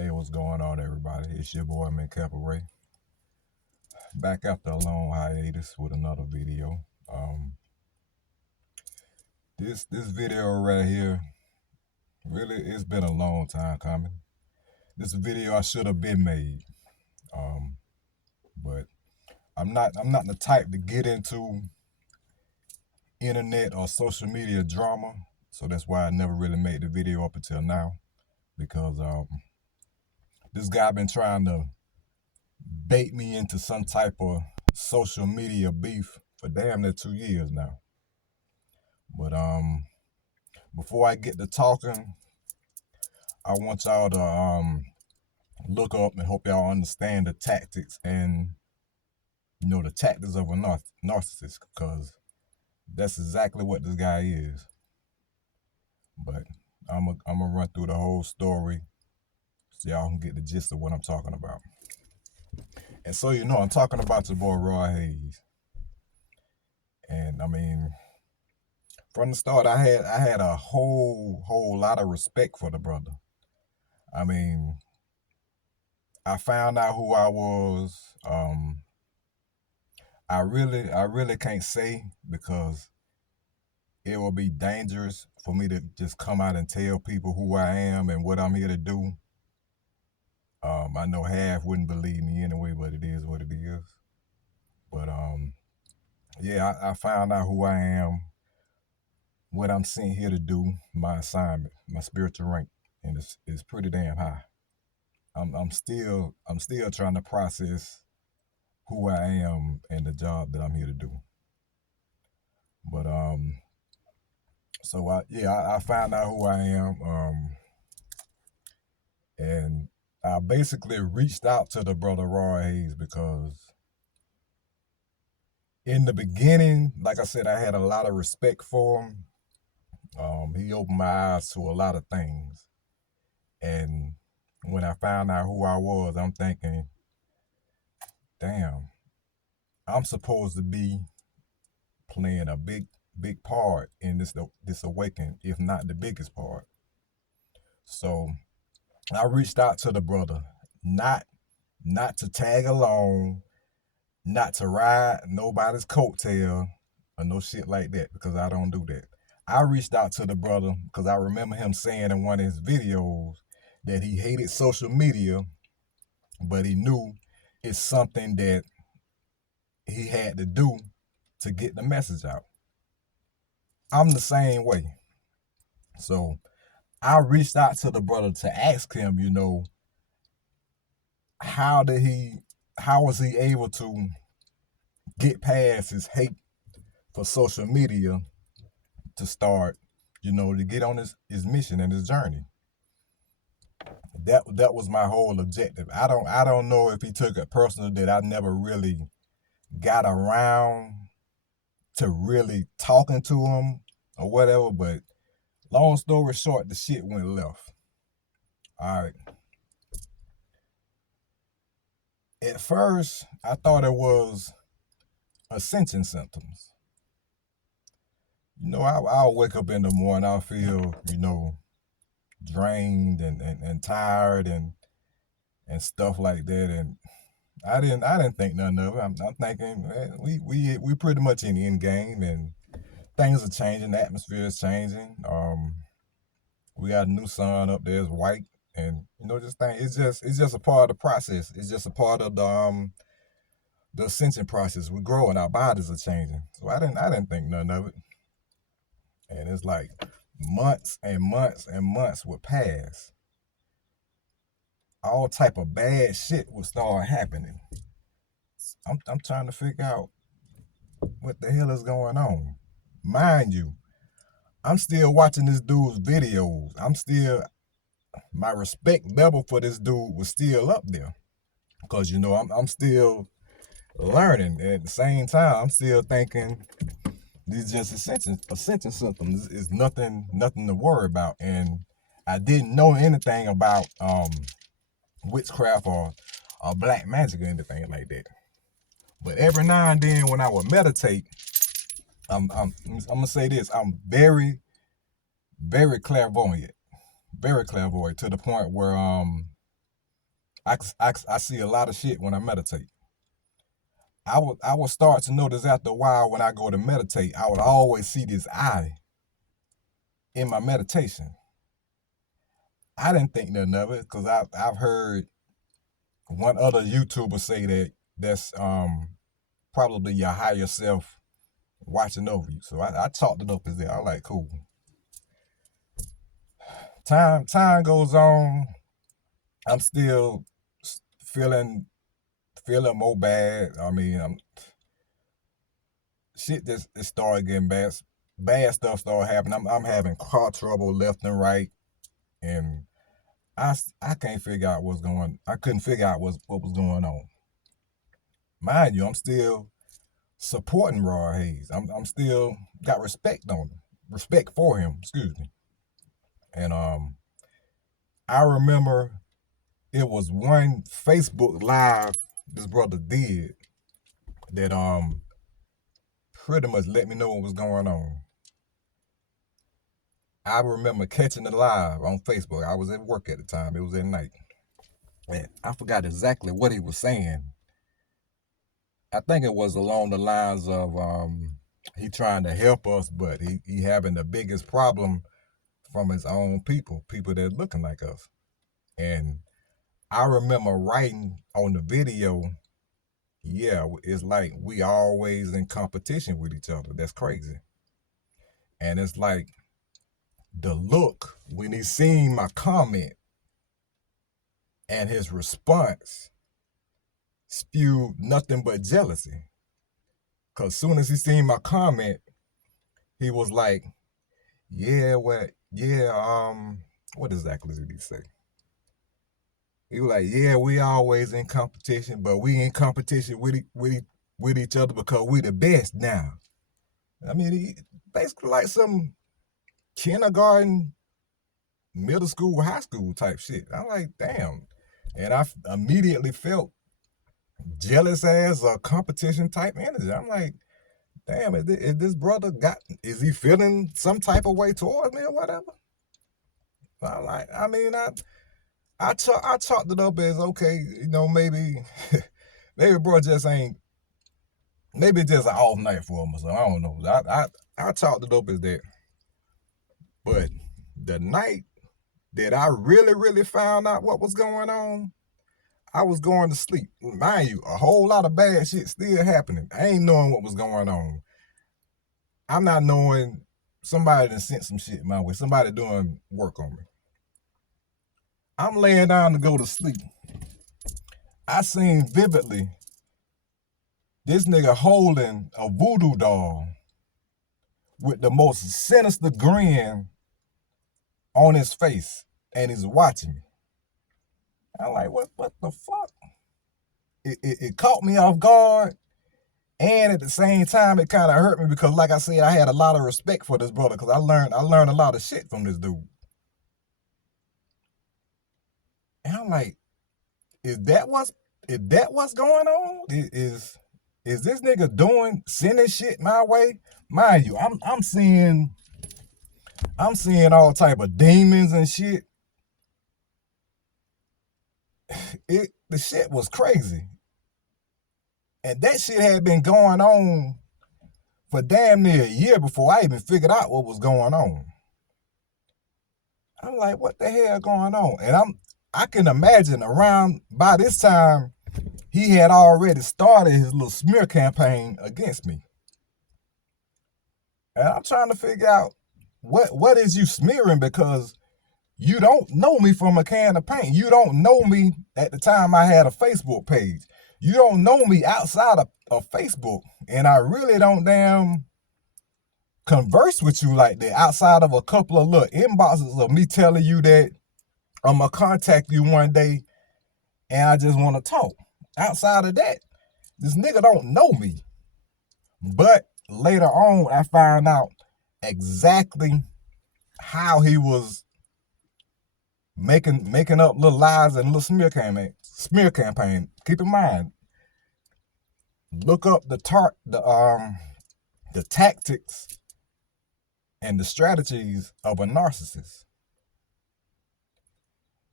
Hey, what's going on, everybody? It's your boy, Man Ray. Back after a long hiatus with another video. This video right here, really, it's been a long time coming. This video I should have been made, but I'm not the type to get into internet or social media drama, so that's why I never really made the video up until now, because this guy been trying to bait me into some type of social media beef for damn near 2 years now. But before I get to talking, I want y'all to look up and hope y'all understand the tactics and the tactics of a narcissist, because that's exactly what this guy is. But I'm gonna run through the whole story so y'all can get the gist of what I'm talking about. And so I'm talking about your boy Roy Hayes. And I mean, from the start, I had a whole lot of respect for the brother. I mean, I found out who I was. I really can't say, because it will be dangerous for me to just come out and tell people who I am and what I'm here to do. I know half wouldn't believe me anyway, but it is what it is. But yeah, I found out who I am, what I'm sent here to do, my assignment, my spiritual rank, and it's pretty damn high. I'm still trying to process who I am and the job that I'm here to do. But so I found out who I am, and I basically reached out to the brother Roy Hayes because in the beginning, like I said, I had a lot of respect for him. He opened my eyes to a lot of things, and when I found out who I was, I'm thinking, damn, I'm supposed to be playing a big part in this awakening, if not the biggest part. So I reached out to the brother, not to tag along, not to ride nobody's coattail or no shit like that, because I don't do that. I reached out to the brother because I remember him saying in one of his videos that he hated social media, but he knew it's something that he had to do to get the message out. I'm the same way. So I reached out to the brother to ask him, how was he able to get past his hate for social media to start, to get on his mission and his journey. That was my whole objective. I don't know if he took it personal that I never really got around to really talking to him or whatever, but long story short, the shit went left. All right. At first, I thought it was ascension symptoms. I'll wake up in the morning, I'll feel, drained and tired and stuff like that. And I didn't think nothing of it. I'm thinking, man, we pretty much in the end game, and things are changing, the atmosphere is changing. We got a new sun up there, it's white, and it's just a part of the process. It's just a part of the ascension process. We grow and our bodies are changing. So I didn't think nothing of it. And it's like months and months and months would pass. All type of bad shit would start happening. I'm trying to figure out what the hell is going on. Mind you, I'm still watching this dude's videos. My respect level for this dude was still up there. Because, I'm still learning. And at the same time, I'm still thinking these just ascension symptoms. Is nothing to worry about. And I didn't know anything about witchcraft or black magic or anything like that. But every now and then when I would meditate, I'm gonna say this, I'm very, very clairvoyant. Very clairvoyant, to the point where I see a lot of shit when I meditate. I would start to notice after a while when I go to meditate, I would always see this eye in my meditation. I didn't think nothing of it because I've heard one other YouTuber say that that's probably your higher self watching over you. So I chalked it up as that. I was like, cool. Time goes on. I'm still feeling more bad. I mean, shit just it started getting bad. Bad stuff started happening. I'm having car trouble left and right, and I can't figure out what's going. I couldn't figure out what was going on. Mind you, I'm still supporting Rod Hayes. I'm still got respect for him. Excuse me. And I remember it was one Facebook Live this brother did that pretty much let me know what was going on. I remember catching it live on Facebook. I was at work at the time. It was at night. And I forgot exactly what he was saying. I think it was along the lines of he trying to help us, but he having the biggest problem from his own people that looking like us. And I remember writing on the video, yeah, it's like we always in competition with each other. That's crazy. And it's like the look when he seen my comment and his response spewed nothing but jealousy. Cause soon as he seen my comment, he was like, yeah, what exactly did he say? He was like, yeah, we always in competition, but we in competition with each other because we the best now. I mean, he basically like some kindergarten, middle school, high school type shit. I'm like, damn. And I immediately felt jealous as a competition type energy. I'm like, damn, is this brother is he feeling some type of way towards me or whatever? I'm like, I mean, I chalked it up as, okay, you know, maybe bro just ain't, maybe it's just an off night for him or something. I don't know. I chalked it up as that. But the night that I really found out what was going on, I was going to sleep. Mind you, a whole lot of bad shit still happening. I ain't knowing what was going on. I'm not knowing somebody done sent some shit my way. Somebody doing work on me. I'm laying down to go to sleep. I seen vividly this nigga holding a voodoo doll with the most sinister grin on his face, and he's watching me. I'm like, what the fuck? It caught me off guard, and at the same time, it kind of hurt me because, like I said, I had a lot of respect for this brother because I learned a lot of shit from this dude. And I'm like, is that what's going on? Is this nigga sending shit my way? Mind you, I'm seeing all type of demons and shit. The shit was crazy. And that shit had been going on for damn near a year before I even figured out what was going on. I'm like, what the hell going on? And I can imagine around by this time, he had already started his little smear campaign against me. And I'm trying to figure out what is you smearing, because you don't know me from a can of paint. You don't know me at the time I had a Facebook page. You don't know me outside of Facebook. And I really don't damn converse with you like that outside of a couple of little inboxes of me telling you that I'm going to contact you one day and I just want to talk. Outside of that, this nigga don't know me. But later on, I found out exactly how he was making up little lies and little smear campaign. Keep in mind, look up the tactics and the strategies of a narcissist.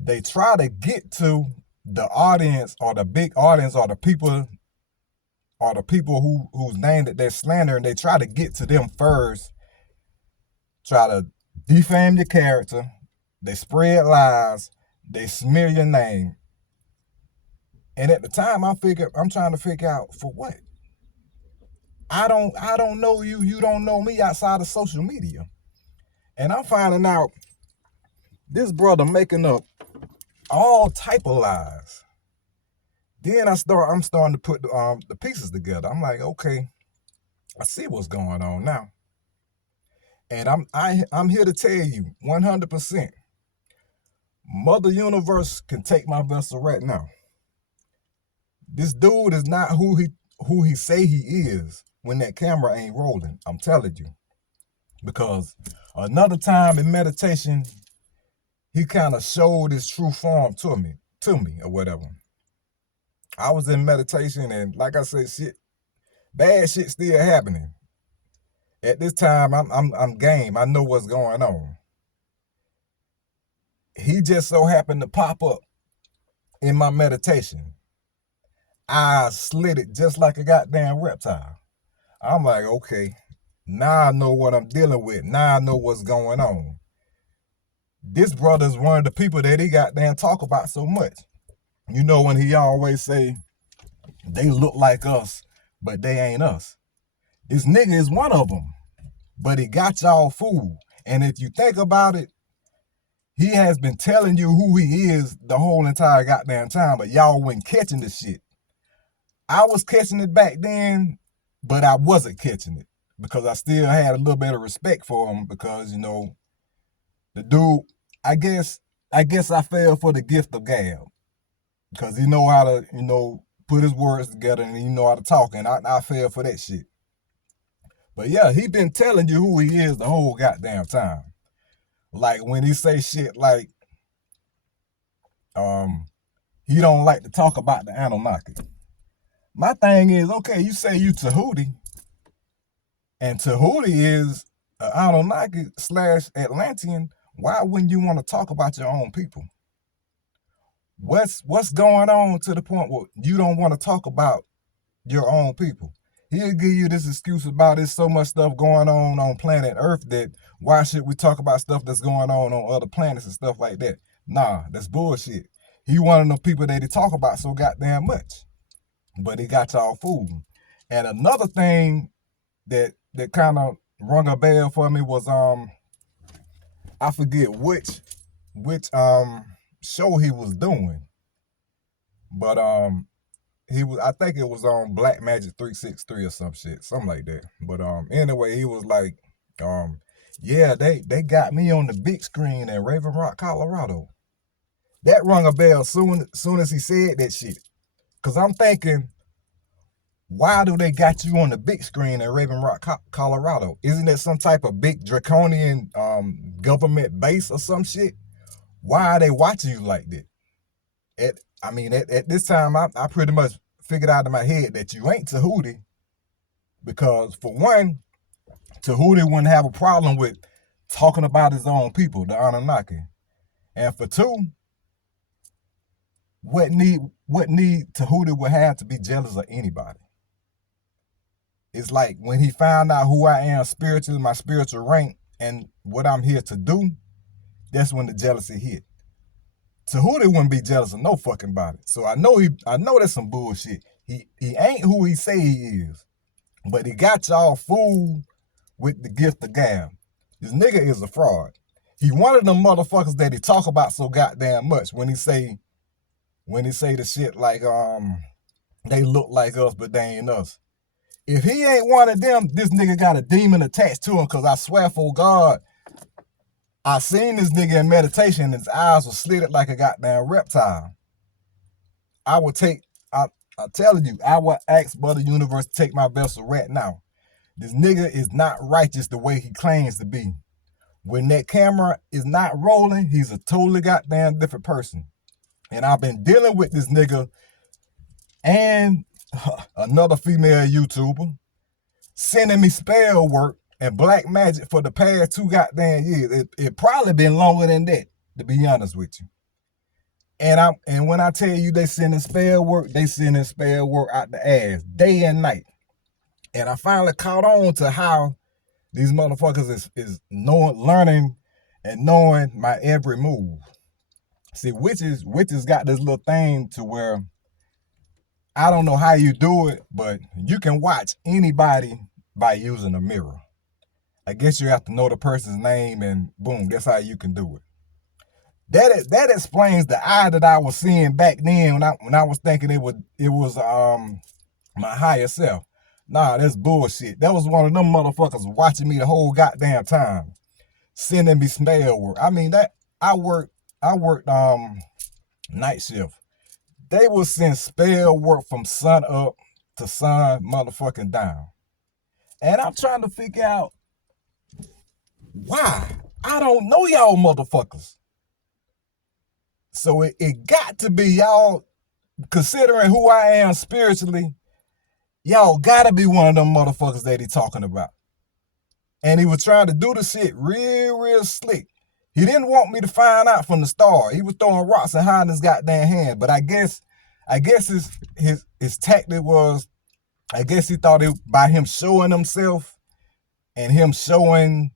They try to get to the audience or the big audience or the people whose name that they're slandering, they try to get to them first, try to defame your character, they spread lies, they smear your name. And at the time I'm trying to figure out for what? I don't know you, you don't know me outside of social media. And I'm finding out this brother making up all type of lies. Then I'm starting to put the pieces together. I'm like, okay, I see what's going on now. And I'm here to tell you 100%. Mother Universe can take my vessel right now. This dude is not who he say he is when that camera ain't rolling. I'm telling you. Because another time in meditation, he kind of showed his true form to me or whatever. I was in meditation and like I said, bad shit still happening. At this time, I'm game. I know what's going on. He just so happened to pop up in my meditation. I slit it just like a goddamn reptile. I'm like, okay, now I know what I'm dealing with. Now I know what's going on. This brother's one of the people that he goddamn talk about so much. You know when he always say, they look like us, but they ain't us. This nigga is one of them, but he got y'all fooled. And if you think about it, he has been telling you who he is the whole entire goddamn time, but y'all wasn't catching the shit. I was catching it back then, but I wasn't catching it because I still had a little bit of respect for him because, you know, the dude, I guess I fell for the gift of gab because he know how to, you know, put his words together and he know how to talk, and I fell for that shit. But yeah, he been telling you who he is the whole goddamn time. Like when he say shit like, he don't like to talk about the Anunnaki. My thing is, okay, you say you Tahuti, and Tahuti is Anunnaki / Atlantean. Why wouldn't you want to talk about your own people? What's going on to the point where you don't want to talk about your own people? He'll give you this excuse about there's so much stuff going on planet Earth that why should we talk about stuff that's going on other planets and stuff like that? Nah, that's bullshit. He one of the people that he talk about so goddamn much. But he got y'all fooled. And another thing that kind of rung a bell for me was I forget which show he was doing. But I think it was on Black Magic 363 or some shit, something like that. But anyway, he was like, yeah, they got me on the big screen in Raven Rock, Colorado. That rung a bell soon as he said that shit. Cause I'm thinking, why do they got you on the big screen in Raven Rock, Colorado? Isn't that some type of big draconian government base or some shit? Why are they watching you like that? At this time, I pretty much figured out in my head that you ain't Tahuti. Because for one, Tahuti wouldn't have a problem with talking about his own people, the Anunnaki. And for two, what need Tahuti would have to be jealous of anybody? It's like when he found out who I am spiritually, my spiritual rank, and what I'm here to do, that's when the jealousy hit. Tahuti wouldn't be jealous of no fucking body. So I know that's some bullshit. He ain't who he say he is. But he got y'all fooled with the gift of gab. This nigga is a fraud. He one of them motherfuckers that he talk about so goddamn much when he say the shit like they look like us but they ain't us. If he ain't one of them, this nigga got a demon attached to him, cause I swear for God, I seen this nigga in meditation and his eyes were slitted like a goddamn reptile. I'm telling you, I would ask Mother Universe to take my vessel right now. This nigga is not righteous the way he claims to be. When that camera is not rolling, he's a totally goddamn different person. And I've been dealing with this nigga and another female YouTuber sending me spell work and black magic for the past 2 goddamn years. It probably been longer than that, to be honest with you. And when I tell you they sending spell work, they sending spell work out the ass day and night. And I finally caught on to how these motherfuckers is learning and knowing my every move. See, witches got this little thing to where I don't know how you do it, but you can watch anybody by using a mirror. I guess you have to know the person's name, and boom, that's how you can do it. That explains the eye that I was seeing back then when I was thinking it was my higher self. Nah, that's bullshit. That was one of them motherfuckers watching me the whole goddamn time, sending me spell work. I mean, that I worked night shift. They will send spell work from sun up to sun motherfucking down. And I'm trying to figure out why. I don't know y'all motherfuckers. So it got to be y'all, considering who I am spiritually, y'all gotta be one of them motherfuckers that he talking about. And he was trying to do the shit real slick. He didn't want me to find out from the start. He was throwing rocks and hiding his goddamn hand. But I guess his tactic was, I guess he thought by him showing himself and him showing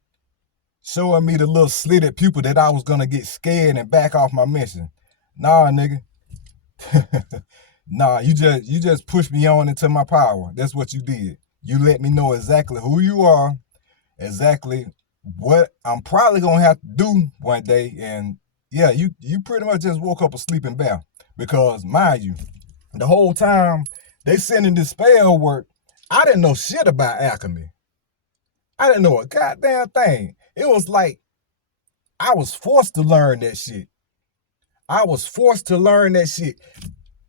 me the little slitted pupil that I was gonna get scared and back off my mission. Nah, nigga. Nah, you just pushed me on into my power. That's what you did. You let me know exactly who you are, exactly what I'm probably gonna have to do one day. And yeah, you pretty much just woke up a sleeping bear. Because mind you, the whole time they sending this spell work, I didn't know shit about alchemy. I didn't know a goddamn thing. It was like I was forced to learn that shit. I was forced to learn that shit.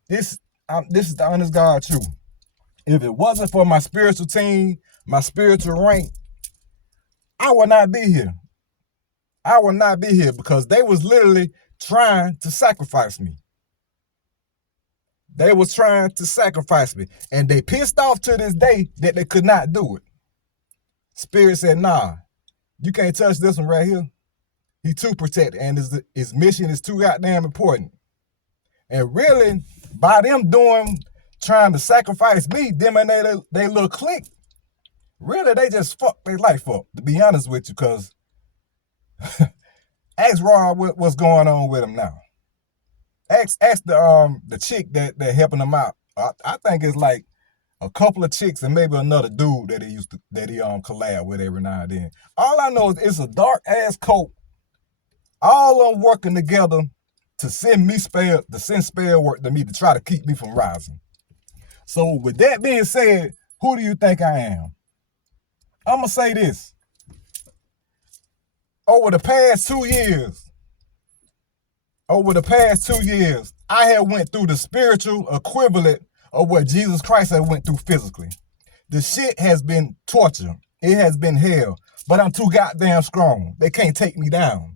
This is the honest God truth. If it wasn't for my spiritual team, my spiritual rank, I would not be here. I would not be here because they was literally trying to sacrifice me. They was trying to sacrifice me. And they pissed off to this day that they could not do it. Spirit said, nah, you can't touch this one right here. He too protected, and his mission is too goddamn important. And really, by them trying to sacrifice me, them and they little clique, really, they just fucked their life up, to be honest with you, because ask Rob what's going on with him now. Ask the chick that helping him out. I think it's like a couple of chicks and maybe another dude that he collab with every now and then. All I know is it's a dark ass cult. All of them working together to send spell work to me to try to keep me from rising. So with that being said, who do you think I am? I'm gonna say this. Over the past 2 years, I have went through the spiritual equivalent of what Jesus Christ had went through physically. The shit has been torture. It has been hell. But I'm too goddamn strong. They can't take me down.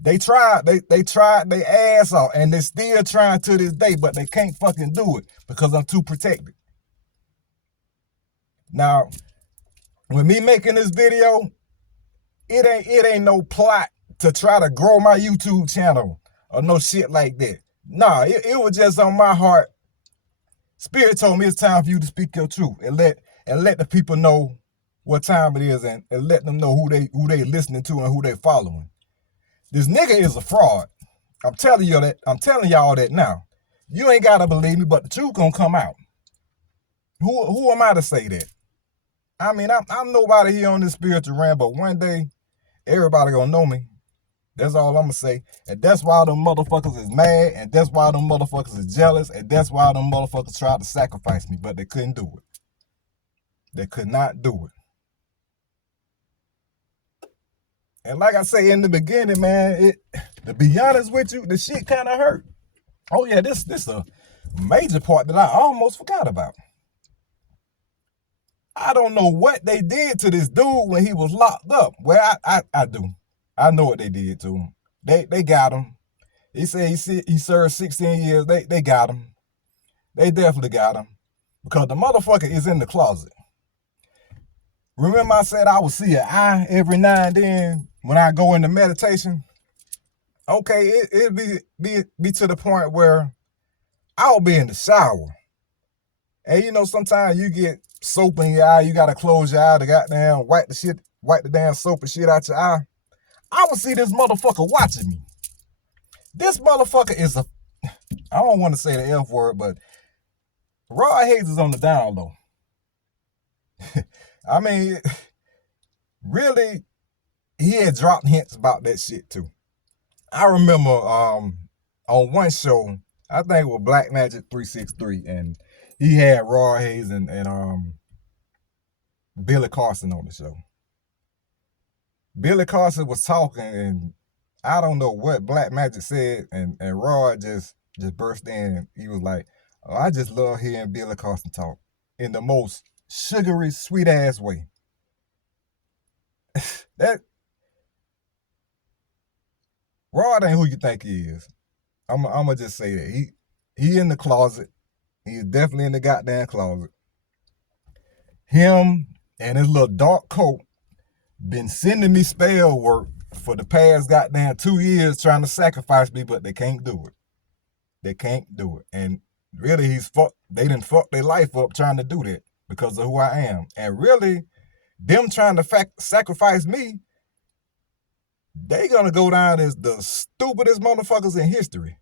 They tried their ass off, and they're still trying to this day, but they can't fucking do it because I'm too protected. Now, with me making this video, it ain't no plot to try to grow my YouTube channel or no shit like that. Nah, it was just on my heart. Spirit told me it's time for you to speak your truth and let the people know what time it is and let them know who they listening to and who they following. This nigga is a fraud. I'm telling y'all that now. You ain't gotta believe me, but the truth gonna come out. Who am I to say that? I mean, I'm nobody here on this spiritual realm, but one day everybody gonna know me. That's all I'm gonna say. And that's why them motherfuckers is mad, and that's why them motherfuckers is jealous, and that's why them motherfuckers tried to sacrifice me, but they couldn't do it. They could not do it. And like I say in the beginning, man, to be honest with you, the shit kind of hurt. Oh yeah, this a major part that I almost forgot about. I don't know what they did to this dude when he was locked up. Well, I do. I know what they did to him. They got him. He said he served 16 years. They got him. They definitely got him. Because the motherfucker is in the closet. Remember I said I would see an eye every now and then when I go into meditation? Okay, it be to the point where I'll be in the shower. And you know, sometimes you get soap in your eye, you gotta close your eye to goddamn wipe the damn soap and shit out your eye. I would see this motherfucker watching me. This motherfucker is I don't want to say the F word, but Rod Hayes is on the down low. I mean, really, he had dropped hints about that shit too. I remember on one show, I think it was Black Magic 363, and he had Rod Hayes and Billy Carson on the show. Billy Carson was talking, and I don't know what Black Magic said, and Rod just burst in. He was like, oh, I just love hearing Billy Carson talk in the most sugary, sweet ass way. That Rod ain't who you think he is. I'm gonna just say that he in the closet. He's definitely in the goddamn closet. Him and his little dark coat been sending me spell work for the past goddamn 2 years trying to sacrifice me, but they can't do it. They can't do it. And really, they done fucked their life up trying to do that because of who I am. And really, them trying to sacrifice me, they gonna go down as the stupidest motherfuckers in history.